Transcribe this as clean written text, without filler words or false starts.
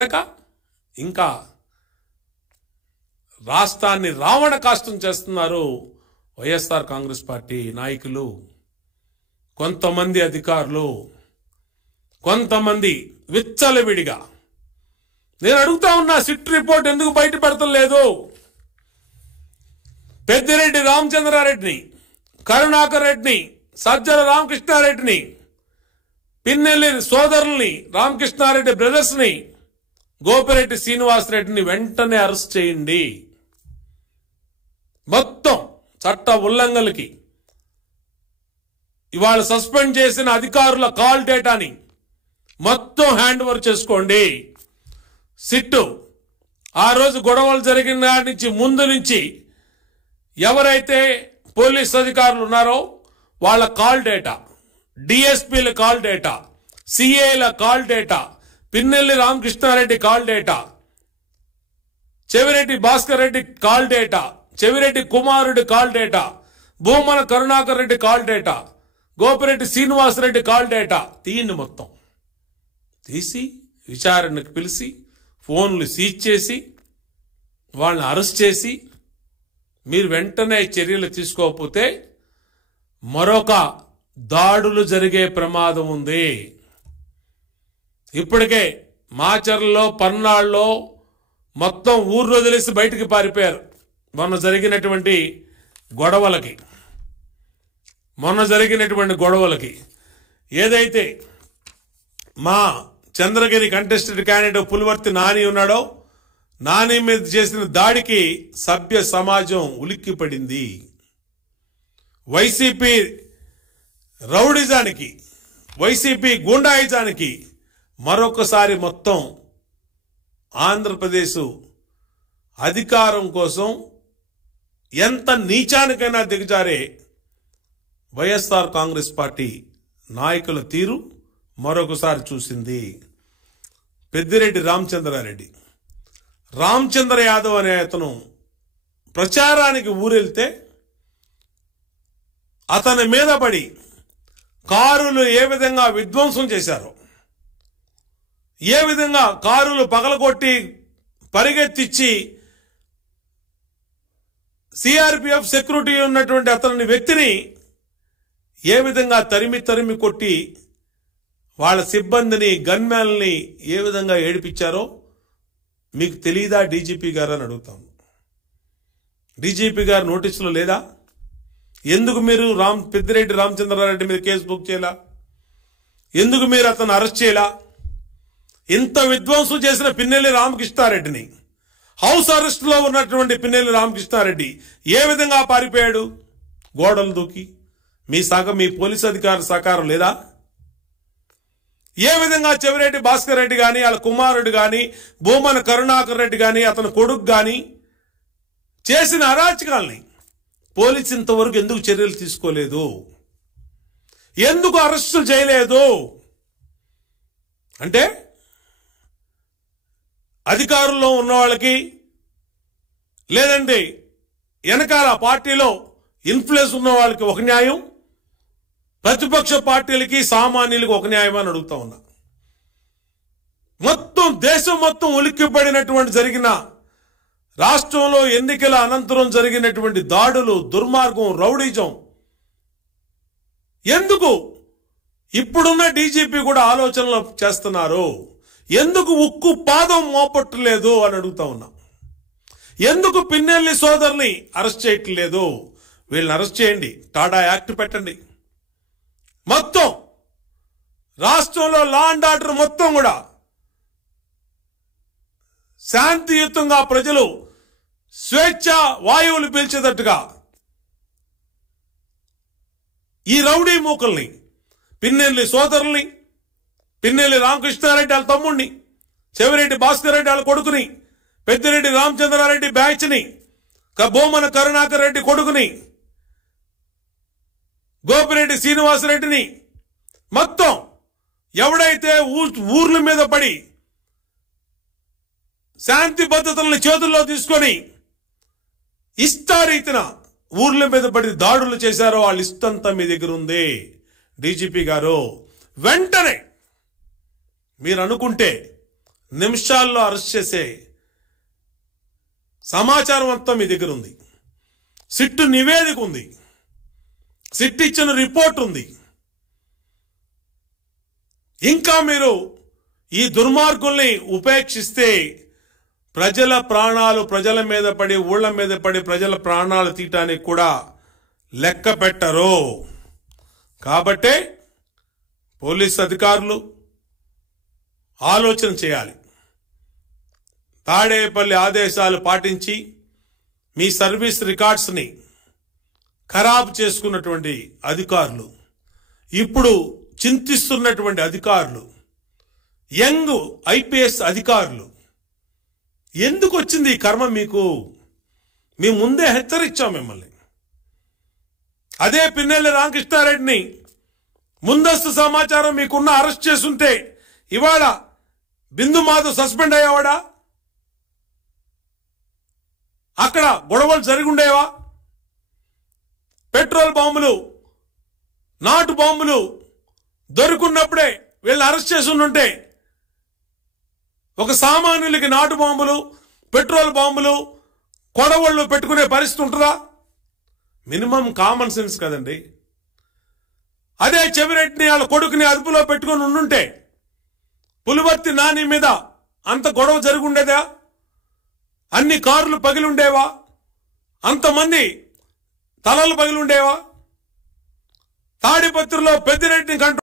ఇంకా రాష్ట్రాన్ని రావణ కాష్టం చేస్తున్నారు వైఎస్ఆర్ కాంగ్రెస్ పార్టీ నాయకులు, కొంతమంది అధికారులు, కొంతమంది విచ్చలవిడిగా. నేను అడుగుతా ఉన్నా, సిట్ రిపోర్ట్ ఎందుకు బయట పెడతలేదు? పెద్దిరెడ్డి రామచంద్రారెడ్డిని, కరుణాకర్ రెడ్డిని, సజ్జల రామకృష్ణారెడ్డిని, పిన్నెల్లి సోదరుల్ని, రామకృష్ణారెడ్డి బ్రదర్స్ ని, గోపిరెడ్డి శ్రీనివాసరెడ్డిని వెంటనే అరెస్ట్ చేయండి. మొత్తం చట్ట ఉల్లంఘనలకి ఇవాళ సస్పెండ్ చేసిన అధికారుల కాల్ డేటాని మొత్తం హ్యాండ్ ఓవర్ చేసుకోండి. సిట్టు ఆ రోజు గొడవలు జరిగిన నాటి నుంచి ముందు నుంచి ఎవరైతే పోలీస్ అధికారులు ఉన్నారో వాళ్ళ కాల్ డేటా, డిఎస్పీల కాల్ డేటా, సిఐల call data, Pinnelli Ramakrishna Reddy call data, Chevireddy Bhaskar Reddy call data, Chevireddy కుమారుడి call data, Bhumana Karunakar Reddy call data, Gopireddy Srinivasa Reddy call data తీయండి. మొత్తం తీసి విచారణకు పిలిచి ఫోన్లు సీజ్ చేసి వాళ్ళని అరెస్ట్ చేసి మీరు వెంటనే చర్యలు తీసుకోకపోతే మరొక దాడులు జరిగే ప్రమాదం ఉంది. ఇప్పటికే మాచర్లలో, పన్నాళ్ళలో మొత్తం ఊర్లో వదిలేసి బయటికి పారిపోయారు. మొన్న జరిగినటువంటి గొడవలకి ఏదైతే మా చంద్రగిరి కంటెస్టెడ్ క్యాండిడేట్ పులివర్తి నాని ఉన్నాడో, నాని మీద చేసిన దాడికి సభ్య సమాజం ఉలిక్కిపడింది. వైసీపీ రౌడిజానికి, వైసీపీ గూండాయిజానికి మరొకసారి మొత్తం ఆంధ్రప్రదేశ్ అధికారం కోసం ఎంత నీచానికైనా దిగజారే వైఎస్ఆర్ కాంగ్రెస్ పార్టీ నాయకుల తీరు మరొకసారి చూసింది. పెద్దిరెడ్డి రామచంద్ర యాదవ్ అనే అతను ప్రచారానికి ఊరెళ్తే అతని మీద పడి కారులు ఏ విధంగా విధ్వంసం చేశారో, ఏ విధంగా కారులు పగలగొట్టి పరిగెత్తిచ్చి సిఆర్పిఎఫ్ సెక్యూరిటీ ఉన్నటువంటి అతని వ్యక్తిని ఏ విధంగా తరిమి కొట్టి వాళ్ళ సిబ్బందిని, గన్మ్యాన్ని ఏ విధంగా ఏడిపించారో మీకు తెలీదా డీజీపీ గారు అని అడుగుతాం. డీజీపీ గారు నోటీసులు లేదా? ఎందుకు మీరు పెద్దిరెడ్డి రామచంద్రారెడ్డి మీద కేసు బుక్ చేయాలా? ఎందుకు మీరు అతను అరెస్ట్ చేయాలా? ఇంత విధ్వంసం చేసిన పిన్నెల్లి రామకృష్ణారెడ్డిని, హౌస్ అరెస్ట్ లో ఉన్నటువంటి పిన్నెల్లి రామకృష్ణారెడ్డి ఏ విధంగా పారిపోయాడు? గోడలు దూకి. మీ పోలీస్ అధికారుల సహకారం లేదా? ఏ విధంగా చెవిరెడ్డి భాస్కర్ రెడ్డి గాని, వాళ్ళ కుమారుడు గాని, భూమన కరుణాకర్ రెడ్డి గాని, అతని కొడుకు గాని చేసిన అరాచకాల్ని పోలీసు ఇంతవరకు ఎందుకు చర్యలు తీసుకోలేదు? ఎందుకు అరెస్టులు చేయలేదు? అంటే అధికారుల్లో ఉన్న వాళ్ళకి, లేదంటే వెనకాల పార్టీలో ఇన్ఫ్లుయెన్స్ ఉన్న వాళ్ళకి ఒక న్యాయం, ప్రతిపక్ష పార్టీలకి సామాన్యులకి ఒక న్యాయం అని అడుగుతా ఉన్నా. మొత్తం దేశం మొత్తం ఉలిక్కిపడినటువంటి జరిగిన రాష్ట్రంలో ఎన్నికల అనంతరం జరిగినటువంటి దాడులు, దుర్మార్గం, రౌడీజం ఎందుకు ఇప్పుడున్న డీజీపీ కూడా ఆలోచనలు చేస్తున్నారు? ఎందుకు ఉక్కు పాదం మోపట్టలేదు అని అడుగుతా ఉన్నా. ఎందుకు పిన్నెల్లి సోదరుని అరెస్ట్ చేయట్లేదు? వీళ్ళని అరెస్ట్ చేయండి, టాడా యాక్ట్ పెట్టండి. మొత్తం రాష్ట్రంలో లా అండ్ ఆర్డర్ మొత్తం కూడా శాంతియుతంగా ప్రజలు స్వేచ్ఛ వాయువులు పీల్చేటట్టుగా ఈ రౌడీ మూకల్ని, పిన్నెల్లి సోదరుల్ని, పిన్నెల్లి రామకృష్ణారెడ్డి వాళ్ళ తమ్ముడిని, చెవిరెడ్డి భాస్కర్ రెడ్డి వాళ్ళ కొడుకుని, పెద్దిరెడ్డి రామచంద్రారెడ్డి బ్యాచ్ని, భూమన కరుణాకర్ రెడ్డి కొడుకుని, గోపిరెడ్డి శ్రీనివాసరెడ్డిని, మొత్తం ఎవడైతే ఊర్ల మీద పడి శాంతి భద్రతలను చేతుల్లో తీసుకొని ఇష్టారీతిన ఊర్ల మీద పడి దాడులు చేశారో వాళ్ళ ఇష్టంతా మీ దగ్గర ఉంది. డీజీపీ గారు వెంటనే మీరు అనుకుంటే నిమిషాల్లో అరెస్ట్ చేసే సమాచారం అంతా మీ దగ్గర ఉంది. సిట్టు నివేదిక ఉంది, సిట్ ఇచ్చిన రిపోర్ట్ ఉంది. ఇంకా మీరు ఈ దుర్మార్గుల్ని ఉపేక్షిస్తే ప్రజల ప్రాణాలు ప్రజల మీద పడి, ఊళ్ళ మీద పడి ప్రజల ప్రాణాలు తీయటానికి కూడా లెక్క పెట్టరు. కాబట్టే పోలీస్ అధికారులు ఆలోచన చేయాలి. తాడేపల్లి ఆదేశాలు పాటించి మీ సర్వీస్ రికార్డ్స్ని ఖరాబ్ చేసుకున్నటువంటి అధికారులు, ఇప్పుడు చింతిస్తున్నటువంటి అధికారులు, యంగ్ ఐపీఎస్ అధికారులు, ఎందుకు వచ్చింది ఈ కర్మ మీకు? మేము ముందే హెచ్చరించాం మిమ్మల్ని. అదే పిన్నెల్లి రామకృష్ణారెడ్డిని ముందస్తు సమాచారం మీకున్న అరెస్ట్ చేసుంటే ఇవాళ బిందు మాధవ్ సస్పెండ్ అయ్యేవాడా? అక్కడ గొడవలు జరిగి ఉండేవా? పెట్రోల్ బాంబులు, నాటు బాంబులు దొరుకున్నప్పుడే వీళ్ళని అరెస్ట్ చేసి ఉంటే ఒక సామాన్యులకి నాటు బాంబులు, పెట్రోల్ బాంబులు, కొడవళ్ళు పెట్టుకునే పరిస్థితి ఉంటుందా? మినిమం కామన్ సెన్స్ కదండి. అదే చెవిరెడ్డిని వాళ్ళ కొడుకుని అదుపులో పెట్టుకుని ఉండుంటే పులివర్తి నాని మీద అంత గొడవ జరిగి ఉండేదా? అన్ని కార్లు పగిలి ఉండేవా? అంతమంది తలలు పగిలి ఉండేవా? తాడిపత్రిలో పెద్దిరెడ్డిని